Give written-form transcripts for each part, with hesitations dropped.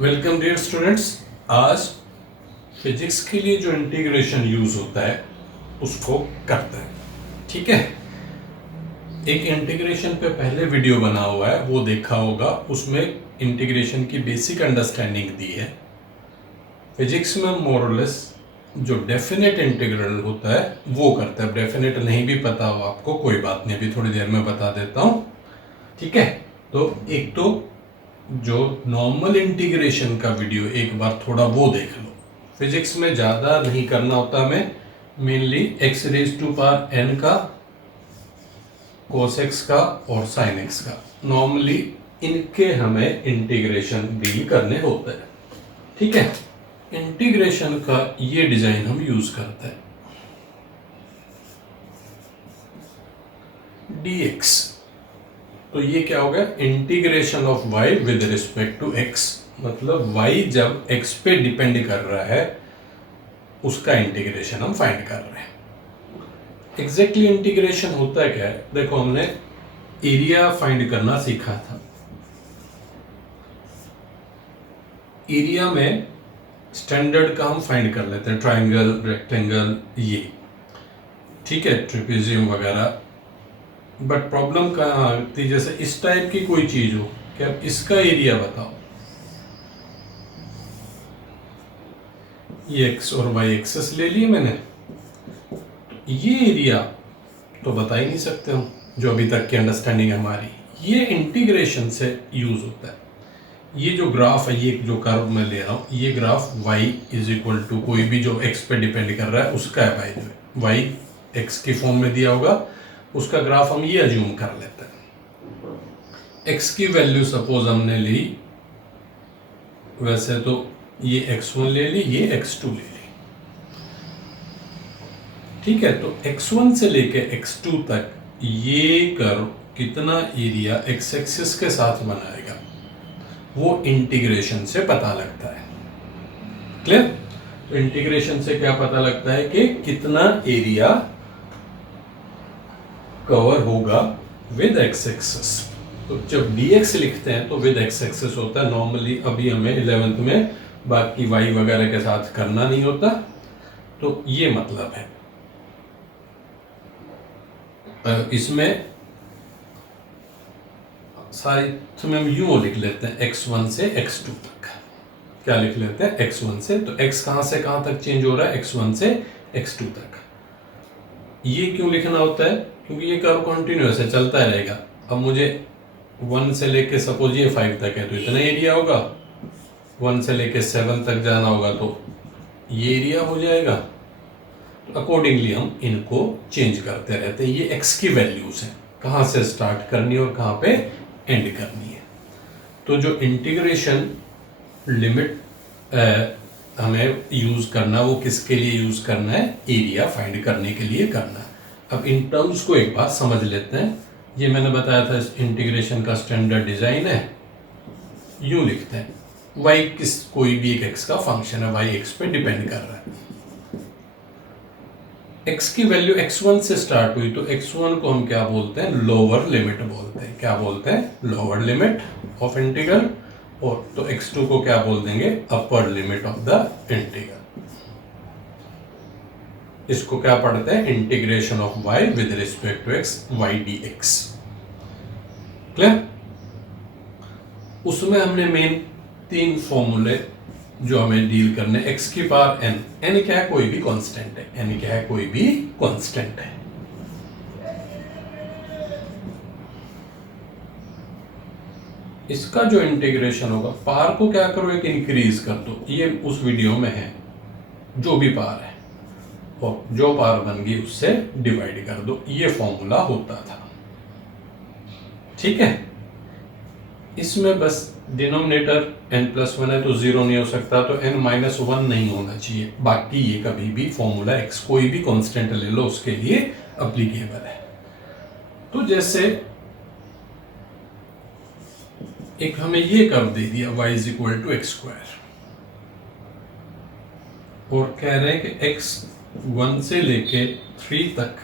Welcome dear students. आज physics के लिए जो इंटीग्रेशन यूज होता है उसको करते हैं। ठीक है, एक इंटीग्रेशन पे पहले वीडियो बना हुआ है, वो देखा होगा। उसमें इंटीग्रेशन की बेसिक अंडरस्टैंडिंग दी है। फिजिक्स में मोर और लेस जो डेफिनेट इंटीग्रल होता है वो करता है। डेफिनेट नहीं भी पता हो आपको, कोई बात नहीं, अभी थोड़ी देर में बता देता हूं। ठीक है, तो एक तो जो नॉर्मल इंटीग्रेशन का वीडियो एक बार थोड़ा वो देख लो। फिजिक्स में ज़्यादा नहीं करना होता हमें, mainly x raise to power n का, कोस एक्स का और साइन एक्स का, नॉर्मली इनके हमें इंटीग्रेशन डील करने होते हैं। ठीक है, इंटीग्रेशन का ये डिजाइन हम यूज करते हैं। dx, तो ये क्या हो गया, integration of y with respect to x। मतलब y जब x पे डिपेंड कर रहा है उसका इंटीग्रेशन हम फाइंड कर रहे हैं। एग्जैक्टली इंटीग्रेशन होता है क्या है, देखो हमने एरिया फाइंड करना सीखा था। एरिया में स्टैंडर्ड का हम फाइंड कर लेते हैं, ट्राइंगल, रेक्टेंगल, ये ठीक है, ट्रेपेजियम वगैरह। बट प्रॉब्लम कहाँ आती है, जैसे इस टाइप की कोई चीज हो कि अब इसका एरिया बताओ, ये एक्स और वाई एक्सेस ले लिए मैंने, ये एरिया तो बता ही नहीं सकते हम, जो अभी तक की अंडरस्टैंडिंग है हमारी। ये इंटीग्रेशन से यूज होता है। ये जो ग्राफ है, ये जो कर्व मैं ले रहा हूँ, ये graph y is equal to कोई भी जो x पे डिपेंड कर रहा है उसका है भाई, जो y x की फॉर्म में दिया होगा उसका ग्राफ हम ये अज्यूम कर लेते हैं। x की वैल्यू सपोज हमने ली, वैसे तो ये x1 ले ली, ये x2 ले ली। ठीक है, तो x1 से लेके x2 तक ये कर्व कितना एरिया x एक्सिस के साथ बनाएगा वो इंटीग्रेशन से पता लगता है। क्लियर? तो इंटीग्रेशन से क्या पता लगता है कि कितना एरिया कवर होगा विद एक्स एक्सिस। तो जब dx लिखते हैं तो विद एक्स एक्सिस होता है नॉर्मली। अभी हमें 11th में बाकी y वगैरह के साथ करना नहीं होता, तो ये मतलब है। इसमें सारे में हम यूं लिख लेते हैं x1 से x2 तक। क्या लिख लेते हैं, x1 से, तो x कहां से कहां तक चेंज हो रहा है, x1 से x2 तक। ये क्यों लिखना होता है, क्योंकि ये कर्व कंटिन्यूअस है, चलता रहेगा। अब मुझे 1 से लेके सपोज ये 5 तक है तो इतना एरिया होगा, 1 से लेके 7 तक जाना होगा तो ये एरिया हो जाएगा। अकॉर्डिंगली हम इनको चेंज करते रहते हैं। ये x की वैल्यूज हैं, कहाँ से स्टार्ट करनी है और कहाँ पे एंड करनी है। तो जो इंटीग्रेशन लिमिट हमें यूज करना, वो किसके लिए यूज करना है, एरिया फाइंड करने के लिए करना। अब इन टर्म्स को एक बार समझ लेते हैं। ये मैंने बताया था इंटीग्रेशन का स्टैंडर्ड डिजाइन है, यूं लिखते हैं y कोई भी एक x का फंक्शन है, y x पे डिपेंड कर रहा है। x की वैल्यू x1 से स्टार्ट हुई तो x1 को हम क्या बोलते हैं, लोअर लिमिट बोलते हैं। क्या बोलते हैं, लोअर लिमिट ऑफ इंटीग्रल। और तो x2 को क्या बोल देंगे, upper limit of the integral. इसको क्या पढ़ते हैं, integration of y with respect to x, y dx। Clear? उसमें हमने मेन 3 फॉर्मूले जो हमें डील करने, x की पावर n, n क्या है, कोई भी कांस्टेंट है, n क्या है, कोई भी कांस्टेंट है। इसका जो इंटीग्रेशन होगा, पावर को क्या करो, एक इंक्रीज कर दो, ये उस वीडियो में है, जो भी पावर है और जो पावर बन गई उससे डिवाइड कर दो, ये फॉर्मूला होता था। ठीक है, इसमें बस डिनोमिनेटर n+1 है तो 0 नहीं हो सकता, तो n-1 नहीं होना चाहिए। बाकी ये कभी भी फॉर्मूला x कोई भी कांस्टेंट ले लो उसके लिए एप्लीकेबल है। तो जैसे एक हमें ये कर्व दे दिया y is equal to x square, और कह रहे हैं कि x 1 से लेके 3 तक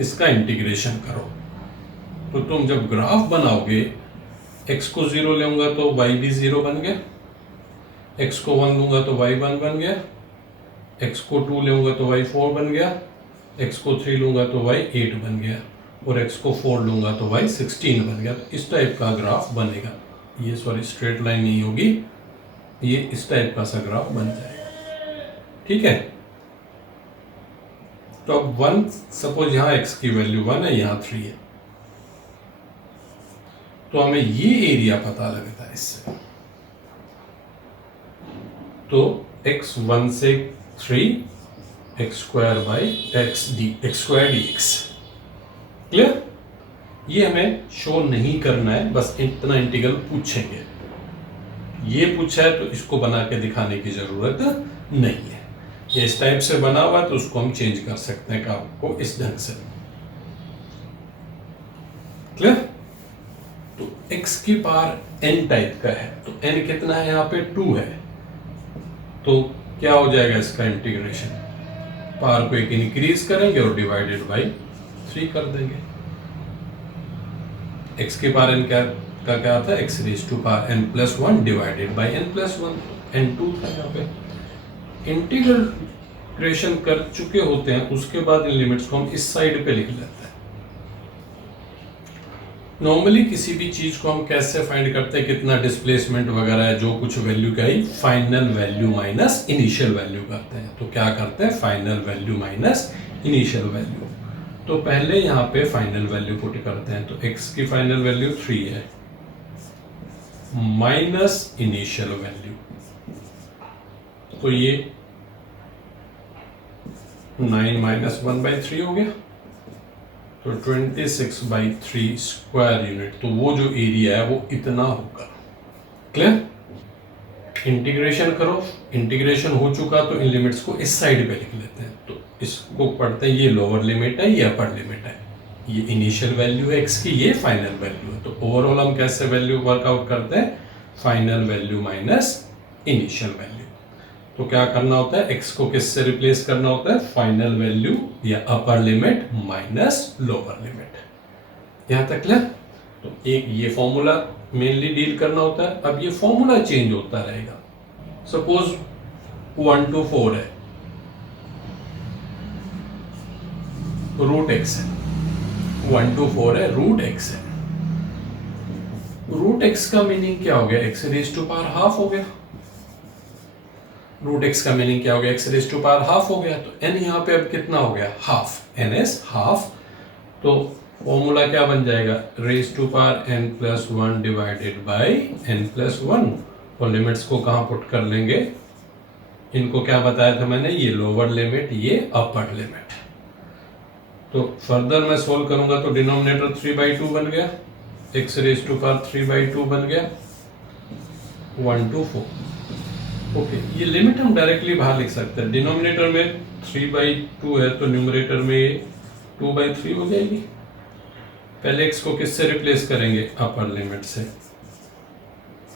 इसका इंटीग्रेशन करो। तो तुम जब ग्राफ बनाओगे x को 0 लूंगा तो y भी 0 बन गया, x को 1 लूंगा तो y 1 बन गया, x को 2 लूंगा तो y 4 बन गया, x को 3 लूंगा तो y 8 बन गया, और x को 4 लूंगा तो y 16 बन गया। तो इस टाइप का ग्राफ बनेगा। ये सॉरी स्ट्रेट लाइन नहीं होगी, ये इस टाइप का सा ग्राफ बन जाएगा। ठीक है, तो अब 1 सपोज यहाँ x की वैल्यू 1 है, यहाँ 3 है, तो हमें ये एरिया पता लगता है इससे। तो x 1 से 3 x square by x square dx। Clear? ये हमें शो नहीं करना है, बस इतना इंटीग्रल पूछेंगे। ये पूछा है तो इसको बना के दिखाने की जरूरत नहीं है। ये इस टाइप से बना हुआ तो उसको हम चेंज कर सकते हैं काम को इस ढंग से। क्लियर? तो x की पावर n टाइप का है, तो n कितना है यहाँ पे 2 है, तो क्या हो जाएगा इसका इंटीग्रेशन, पावर को एक इंक्रीज करेंगे और डिवाइडेड बाई 3 कर देंगे। x की पावर n क्या आता है, x raise to power n plus 1 divided by n plus 1, n2 था यहाँ पे। इंटीग्रेशन कर चुके होते हैं, उसके बाद इन लिमिट्स को हम इस साइड पे लिख लेते हैं। नॉर्मली किसी भी चीज को हम कैसे फाइंड करते हैं, कितना डिस्प्लेसमेंट वगैरह है, जो कुछ वैल्यू का ही final value minus initial value करते हैं। तो क्या करते हैं, final value minus initial value. तो पहले यहाँ पे फाइनल वैल्यू पुट करते हैं, तो x की फाइनल वैल्यू 3 है माइनस इनिशियल वैल्यू, तो ये 9 माइनस 1/3 हो गया, तो 26/3 स्क्वायर यूनिट। तो वो जो एरिया है वो इतना होगा। क्लियर? इंटीग्रेशन करो, इंटीग्रेशन हो चुका तो इन लिमिट्स को इस साइड पे लिख लेते हैं। तो इसको पढ़ते हैं, ये लोअर लिमिट है, ये अपर लिमिट है, ये इनिशियल वैल्यू है x की, ये फाइनल वैल्यू है। तो ओवरऑल हम कैसे वैल्यू वर्कआउट करते हैं, final value minus initial value. तो क्या करना होता है, x को किससे रिप्लेस करना होता है, फाइनल वैल्यू या upper limit minus lower limit. यहां तक क्लियर? तो एक ये फॉर्मूला मेनली डील करना होता है। अब ये फॉर्मूला चेंज होता रहेगा। सपोज 1 to 4 है, रूट x है, 1 to 4 है, रूट x है। रूट x का मीनिंग क्या हो गया, x raise to power half हो गया। रूट x का मीनिंग क्या हो गया, x raise to power half हो गया। तो n यहाँ पे अब कितना हो गया, हाफ, ns हाफ। तो फॉर्मूला क्या बन जाएगा, raise to power n plus 1 divided by n plus 1। और लिमिट्स को कहाँ पुट कर लेंगे, इनको क्या बताया था मैंने, ये लोअर लिमिट, ये अपर लिमिट। तो फर्दर मैं सोल्व करूंगा तो डिनोमिनेटर 3/2 बन गया, x रेज टू पावर 3/2 बन गया, 1 to 4। ओके, ये लिमिट हम डायरेक्टली बाहर लिख सकते हैं। डिनोमिनेटर में 3/2 है तो न्यूमरेटर में 2/3 हो जाएगी। पहले x को किससे रिप्लेस करेंगे, अपर लिमिट से,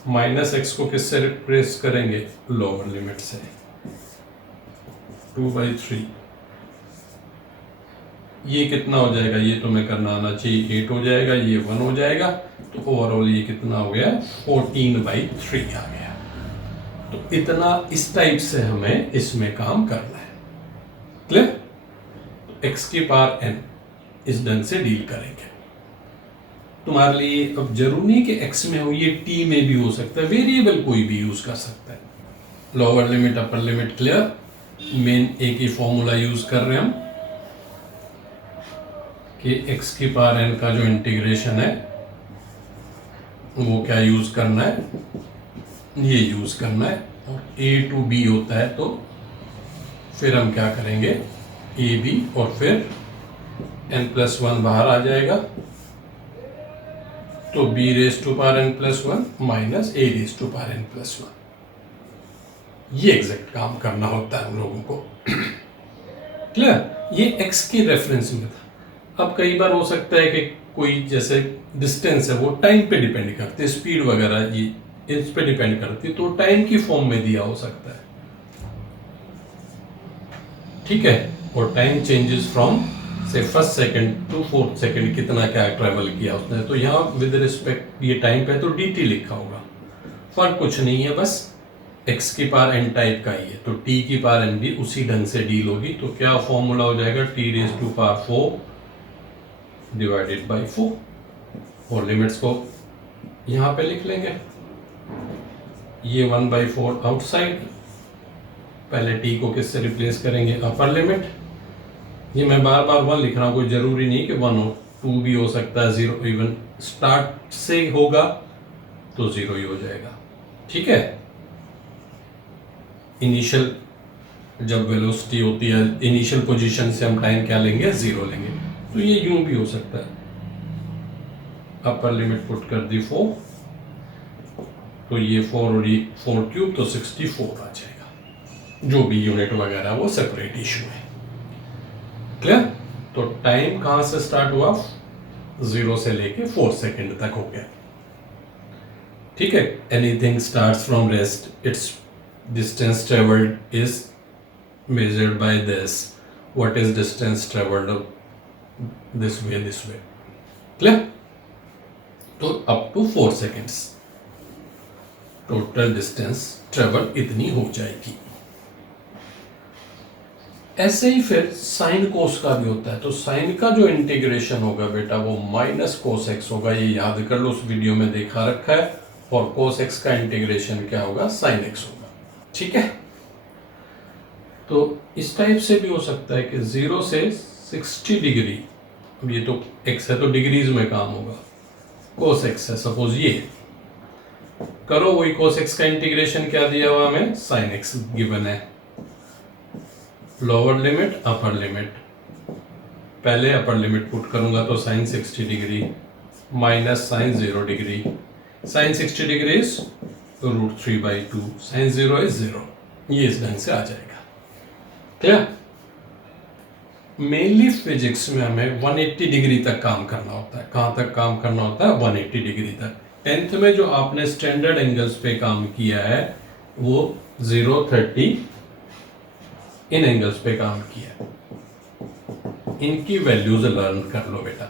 माइनस x को किससे रिप्लेस करेंगे, लोअर लिमिट से, 2/3। ये कितना हो जाएगा, ये तो मैं करना आना चाहिए, 8 हो जाएगा, ये 1 हो जाएगा। तो ओवरऑल ये कितना हो गया, 14/3 आ गया। तो इतना इस टाइप से हमें इसमें काम करना है। क्लियर? तो x की पावर n इस ढंग से डील करेंगे। तुम्हारे लिए अब जरूरी नहीं कि x में हो, ये t में भी हो सकता है, वेरिएबल कोई भी यूज कर सकता है। Lower limit upper limit clear, main एक ही फॉर्मूला यूज कर रहे हैं हम कि x की पावर n का जो इंटीग्रेशन है वो क्या यूज करना है, ये यूज करना है। और a to b होता है तो फिर हम क्या करेंगे, a b और फिर n प्लस 1 बाहर आ जाएगा, तो b raise to power n plus 1 minus a raise to power n plus 1। ये एग्जैक्ट काम करना होता है हम लोगों को। क्लियर? ये x की रेफरेंस में था। अब कई बार हो सकता है कि कोई जैसे डिस्टेंस है वो टाइम पे डिपेंड करती है, स्पीड वगैरह ये इस पे डिपेंड करती है, तो टाइम की फॉर्म में दिया हो सकता है। ठीक है? और टाइम चेंजेस फ्रॉम से first second to fourth second कितना क्या ट्रेवल किया उसने, तो यहाँ विद रिस्पेक्ट ये टाइम पे तो dt लिखा होगा, फर्क कुछ नहीं है, बस x की पावर n टाइप का ही है, तो t की पावर n भी उसी ढंग से डील होगी। तो क्या फॉर्मूला हो जाएगा, t raise to power 4 divided by 4, और लिमिट्स को यहाँ पे लिख लेंगे, ये 1/4 आउटसाइड, पहले t को किससे रिप्लेस करेंगे, अपर लिमिट, ये मैं बार बार 1 लिख रहा हूँ, कोई जरूरी नहीं कि 1 हो, 2 भी हो सकता है, 0 इवन स्टार्ट से होगा तो 0 ही हो जाएगा, ठीक है। इनिशियल जब वेलोसिटी होती है, इनिशियल पोजीशन से हम टाइम क्या लेंगे, 0 लेंगे, तो ये यूं भी हो सकता है, अपर लिमिट पुट कर दी 4, तो ये 4 और ये 4 क्यूब तो 64 आ जाएगा, जो भी यूनिट वगैरह वो सेपरेट इशू है, क्लियर। तो टाइम कहां से स्टार्ट हुआ, 0 से लेके 4 सेकंड तक हो गया, ठीक है। Anything starts from rest, it's distance travelled is measured by this, what is distance traveled this way, clear। तो up to 4 seconds total distance travel इतनी हो जाएगी। ऐसे ही फिर साइन कोस का भी होता है, तो साइन का जो इंटीग्रेशन होगा बेटा वो माइनस कोस एक्स होगा, ये याद कर लो, उस वीडियो में देखा रखा है, और कोस एक्स का इंटीग्रेशन क्या होगा, साइन एक्स होगा, ठीक है। तो इस टाइप से भी हो सकता है कि 0 से 60 डिग्री, अब ये तो x है तो डिग्रीज में काम होगा, कोस एक्स है सपोज, ये करो वही कोस एक्स का इंटीग्रेशन क्या दिया हुआ हमें, साइन एक्स गिवन है, लोअर लिमिट अपर लिमिट, पहले अपर लिमिट पुट करूंगा तो sine 60 degree minus sine 0 degree, sine 60 degree is √3/2, sine 0 is 0, ये इस ढंग से आ जाएगा, क्लियर। मेनली फिजिक्स में हमें 180 डिग्री तक काम करना होता है, कहां तक काम करना होता है, 180 डिग्री तक। 10th में जो आपने स्टैंडर्ड एंगल्स पे काम किया है वो 0, 30 इन एंगल्स पे काम किया है, इनकी वैल्यूज लर्न कर लो बेटा।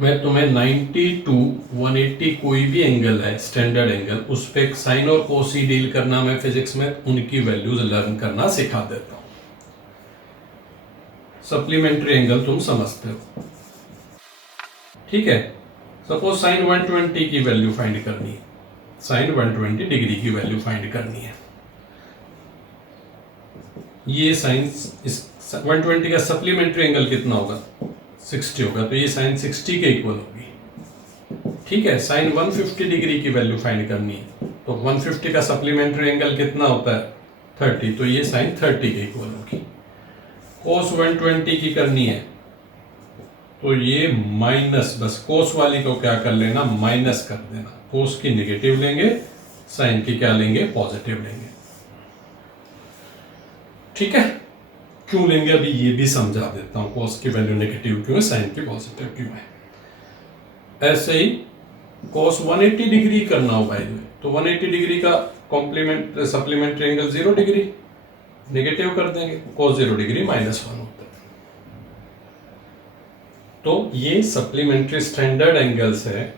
मैं तुम्हें 90 to 180 कोई भी एंगल है स्टैंडर्ड एंगल, उस पे साइन और कोस ही डील करना, मैं फिजिक्स में उनकी वैल्यूज लर्न करना सिखा देता हूं। सप्लीमेंट्री एंगल तुम समझते हो, ठीक है। सपोज साइन 120 की वैल्यू फाइंड करनी है, साइन 120 डिग्री की वैल्यू फाइंड करनी है, ये साइन 120 का सप्लीमेंट्री एंगल कितना होगा, 60 होगा, तो ये साइन 60 के इक्वल होगी, ठीक है। साइन 150 डिग्री की वैल्यू फाइंड करनी है, तो 150 का सप्लीमेंट्री एंगल कितना होता है, 30, तो ये साइन 30 के इक्वल होगी। कोस 120 की करनी है, तो ये माइनस, बस कोस वाली को क्या कर लेना, माइनस कर देना, कोस की नेगेटिव लेंगे, साइन की क्या लेंगे, पॉजिटिव लेंगे, ठीक है। क्यों लेंगे अभी ये भी समझा देता हूं, कोस की वैल्यू नेगेटिव क्यों है, साइन की पॉजिटिव क्यों है। ऐसे ही कोस 180 डिग्री करना हो भाई, तो 180 डिग्री का complement supplementary angle 0 degree, negative कर देंगे, कोस 0 डिग्री -1 होता है। तो ये सप्लीमेंट्री स्टैंडर्ड एंगल्स है,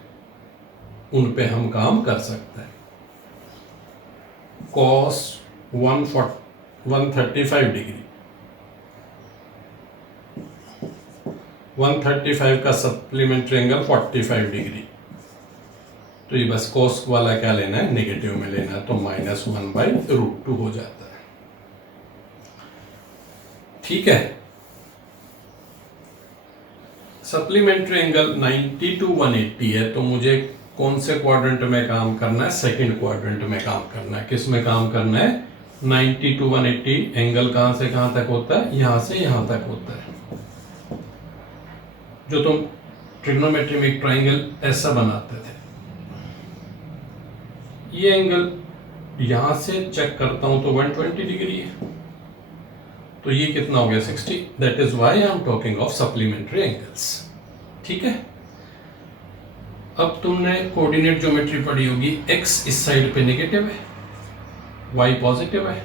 उन पे हम काम कर सकते हैं। कॉस 135 डिग्री, 135 का सप्लीमेंट्री एंगल 45 डिग्री, तो ये बस कोस वाला क्या लेना है, नेगेटिव में लेना है, तो -1/√2 हो जाता है, ठीक है। सप्लीमेंट्री एंगल 90 to 180 है, तो मुझे कौन से क्वाड्रेंट में काम करना है, सेकंड क्वाड्रेंट में काम करना है। किस में काम करना है, 90 to 180 एंगल कहां से कहां तक होता है, यहां से यहां तक होता है। जो तुम ट्रिग्नोमेट्री में एक ट्राइंगल ऐसा बनाते थे, ये एंगल यहां से चेक करता हूं तो 120 डिग्री है, तो ये कितना हो गया, 60। That is why I am talking of supplementary angles, ठीक है। अब तुमने कोऑर्डिनेट ज्योमेट्री पढ़ी होगी, x इस साइड पे नेगेटिव है, y पॉजिटिव है,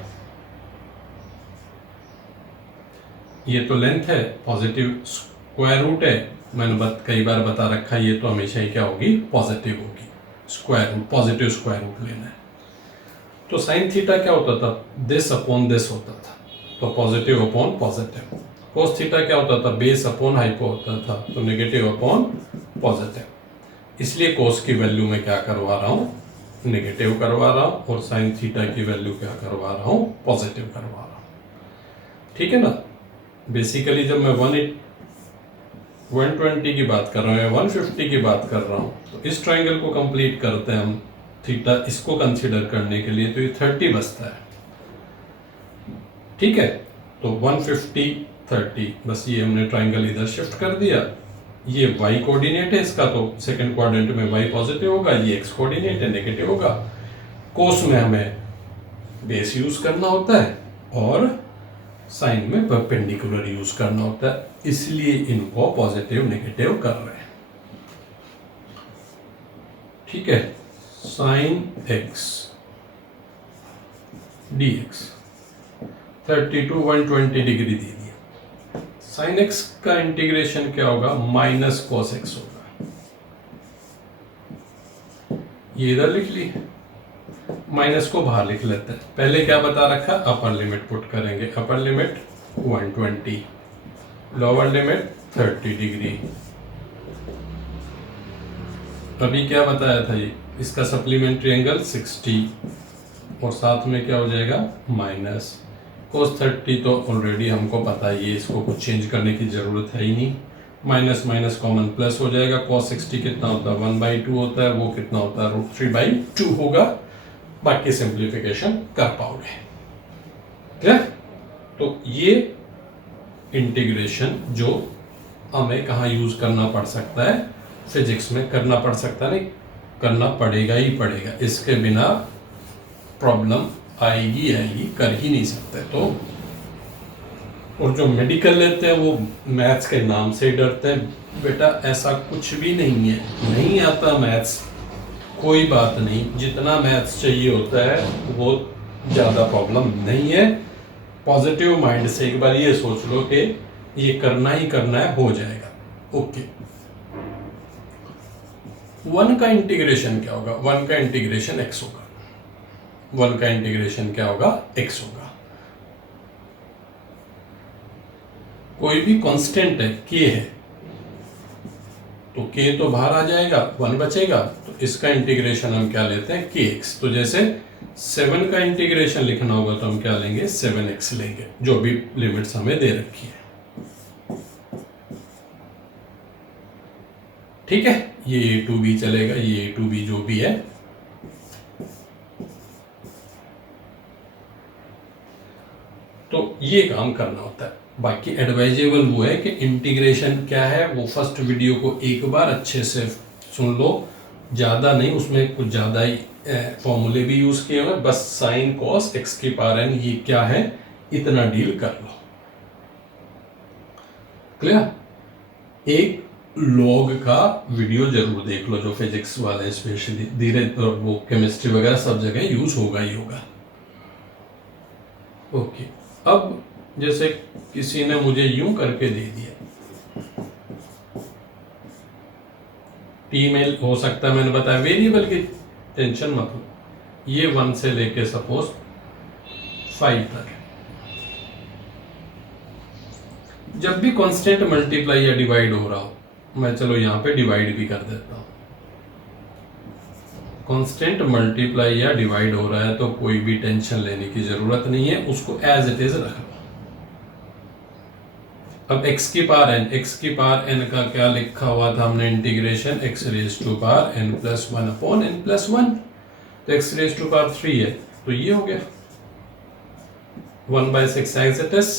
ये तो लेंथ है, पॉजिटिव स्क्वायर रूट है, मैंने कई बार बता रखा है, ये तो हमेशा ही क्या होगी, पॉजिटिव होगी। Square root, positive square root लेना है। तो साइन थीटा क्या होता था, दिस अपॉन दिस होता था, तो positive upon positive. Cos theta क्या होता था, बेस अपॉन हाइपो होता था, तो नेगेटिव अपॉन पॉजिटिव। इसलिए कोस की वैल्यू में क्या करवा रहा हूं, नेगेटिव करवा रहा हूं, और साइन थीटा की वैल्यू क्या करवा रहा हूं, पॉजिटिव करवा रहा हूं। ठीक है ना। बेसिकली जब मैं 120 की बात कर रहा हूं या 150 की बात कर रहा हूं, तो इस ट्राइंगल को कंप्लीट करते हैं हम थीटा, इसको कंसीडर करने के लिए, तो ये 30 बचता है। ठीक है, तो 150 30, बस ये हमने ट्राइंगल इधर शिफ्ट कर दिया। ये y कोऑर्डिनेट है इसका, तो सेकंड क्वाड्रेंट में y पॉजिटिव होगा, ये x कोऑर्डिनेट है, नेगेटिव होगा। कोस में हमें बेस यूज करना होता है और साइन में परपेंडिकुलर यूज करना होता है, इसलिए इनको पॉजिटिव नेगेटिव कर रहे हैं। ठीक है, sine x dx 30 to 120 degree दे दिया। साइन x का इंटीग्रेशन क्या होगा, माइनस कॉस x होगा। ये इधर लिख ली, माइनस को बाहर लिख लेते हैं। पहले क्या बता रखा, अपर लिमिट पुट करेंगे, upper limit 120, lower limit 30 degree. अभी क्या बताया था, ये इसका सप्लीमेंट्री एंगल 60, और साथ में क्या हो जाएगा, माइनस कोस 30, तो ऑलरेडी हमको पता है, ये इसको कुछ चेंज करने की जरूरत है ही नहीं। माइनस माइनस कॉमन प्लस हो जाएगा, cos 60 कितना होता है, 1/2 होता है, वो कितना होता है, √3/2 होगा। बाकी सिंप्लीफिकेशन कर पाओगे। ठीक है, तो ये इंटीग्रेशन जो हमें कहाँ यूज करना पड़ सकता है, फिजिक्स में करना पड़ सकता है, नहीं करना पड़ेगा ही पड़ेगा, इसके बिना प्रॉब्लम आएगी आएगी, कर ही नहीं सकते। तो और जो मेडिकल लेते हैं वो मैथ्स के नाम से ही डरते हैं। बेटा ऐसा कुछ भी नहीं है, नहीं आता मैथ्स, कोई बात नहीं, जितना मैथ्स चाहिए होता है वो ज़्यादा प्रॉब्लम नहीं है। पॉजिटिव माइंड से एक बार ये सोच लो कि ये करना ही करना है, हो जाएगा। ओके, 1 का इंटीग्रेशन क्या होगा, 1 का इंटीग्रेशन x होगा, 1 का इंटीग्रेशन क्या होगा, x होगा। कोई भी कांस्टेंट है, k है, तो k तो बाहर आ जाएगा, 1 बचेगा, तो इसका इंटीग्रेशन हम क्या लेते हैं, kx। तो जैसे 7 का इंटीग्रेशन लिखना होगा तो हम क्या लेंगे, 7x लेंगे, जो भी लिमिट्स हमें दे रखी है। ठीक है, ये a to b चलेगा, ये a to b जो भी है। तो ये काम करना होता है। बाकी एडवाइजेबल वो है कि इंटीग्रेशन क्या है, वो फर्स्ट वीडियो को एक बार अच्छे से सुन लो, ज़्यादा नहीं, उसमें कुछ ज़्यादा ही फॉर्मूले भी यूज़ किए हुए, बस साइन कॉस x की पावर n ये क्या है, इतना डील कर लो। क्लियर। एक लॉग का वीडियो जरूर देख लो, जो फिजिक्स वाले स्पेशली, धीरे वो केमिस्ट्री वगैरह सब जगह यूज होगा ही होगा। ओके, अब जैसे किसी ने मुझे यूं करके दे दिया, टी में हो सकता है, मैंने बताया वेरिएबल की टेंशन मत लो, ये 1 से लेके सपोज 5 तक है। जब भी कांस्टेंट मल्टीप्लाई या डिवाइड हो रहा हो, मैं चलो यहां पे डिवाइड भी कर देता हूं। कांस्टेंट मल्टीप्लाई या डिवाइड हो रहा है तो कोई भी टेंशन लेने की जरूरत नहीं है, उसको एज इट इज रख लो। अब x की पावर n, x की पावर n का क्या लिखा हुआ था हमने, integration x raise to power n plus 1 upon n plus 1, तो x रेज टू पावर 3 है, तो ये हो गया 1/6 एज इट इज।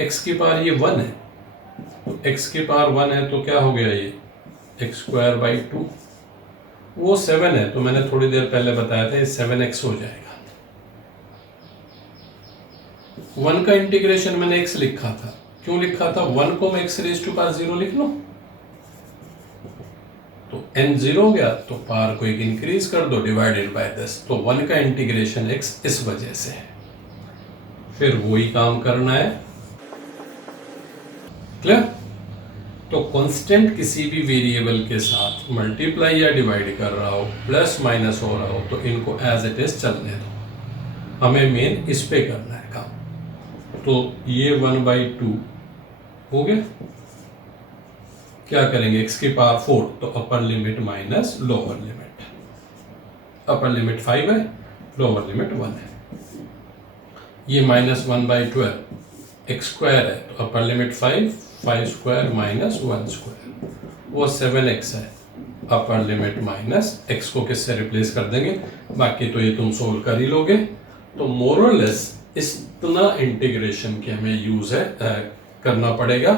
x की पावर ये 1 है, तो x की पावर 1 है तो क्या हो गया, ये x²/2, वो 7 है, तो मैंने थोड़ी देर पहले बताया था ये 7x हो जाएगा। 1 का इंटीग्रेशन मैंने x लिखा था, क्यों लिखा था, 1 को मैं x रेज टू पावर 0 लिख लो, तो n 0 हो गया, तो पावर को एक इंक्रीज कर दो, डिवाइडेड बाय 10, तो 1 का इंटीग्रेशन x इस वजह से है। फिर वही काम करना है, क्लियर? तो कांस्टेंट किसी भी वेरिएबल के साथ मल्टीप्लाई या डिवाइड कर रहा हो, प्लस माइनस हो रहा हो, तो इनको एज इट इज चलने दो। हमें मेन इस पे करना है काम। तो ये 1/2 हो गया। क्या करेंगे, x की पावर 4, तो upper limit minus lower limit. Upper limit 5 है, लोअर लिमिट 1 है। ये -1/12 x स्क्वायर है, तो upper limit 5 square minus 1 square, वो 7x है। अपर लिमिट माइनस x को किससे रिप्लेस कर देंगे, बाकी तो ये तुम सोल्व कर ही लोगे। तो मोरलेस इतना इंटीग्रेशन के हमें यूज है करना पड़ेगा।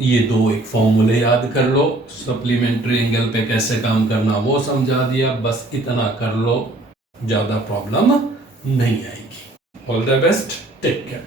ये दो एक फॉर्मूले याद कर लो, सप्लीमेंट्री एंगल पे कैसे काम करना वो समझा दिया, बस इतना कर लो, ज्यादा प्रॉब्लम नहीं आएगी। All the best, take care.